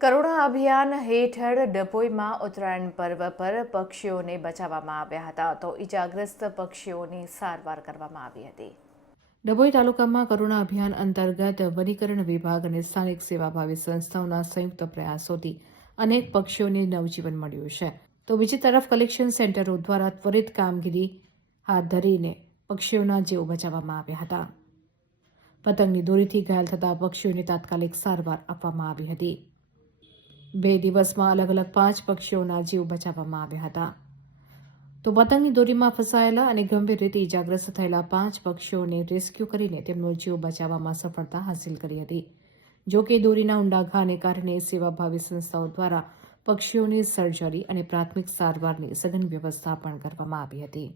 કરુણા અભિયાન હેઠળ ડભોઈમાં ઉત્તરાયણ પર્વ પર પક્ષીઓને બચાવવામાં આવ્યા હતા તો ઇજાગ્રસ્ત પક્ષીઓની સારવાર કરવામાં આવી હતી. ડભોઈ તાલુકામાં કરુણા અભિયાન અંતર્ગત વનીકરણ વિભાગ અને સ્થાનિક સેવાભાવી સંસ્થાઓના સંયુક્ત પ્રયાસોથી અનેક પક્ષીઓને નવજીવન મળ્યું છે. તો બીજી તરફ કલેક્શન સેન્ટરો દ્વારા ત્વરિત કામગીરી હાથ ધરીને પક્ષીઓના જીવ બચાવવામાં આવ્યા હતા. પતંગની દોરીથી ઘાયલ થતા પક્ષીઓને તાત્કાલિક સારવાર આપવામાં આવી હતી. બે દિવસમાં અલગ અલગ પાંચ પક્ષીઓના જીવ બચાવવામાં આવ્યા હતા. તો પતંગની દોરીમાં ફસાયેલા અને ગંભીર રીતે ઇજાગ્રસ્ત થયેલા પાંચ પક્ષીઓને રેસ્ક્યુ કરીને તેમનો જીવ બચાવવામાં સફળતા હાંસિલ કરી હતી. જોકે દોરીના ઊંડા ઘાને કારણે સેવાભાવી સંસ્થાઓ દ્વારા પક્ષીઓની સર્જરી અને પ્રાથમિક સારવારની સઘન વ્યવસ્થા પણ કરવામાં આવી હતી.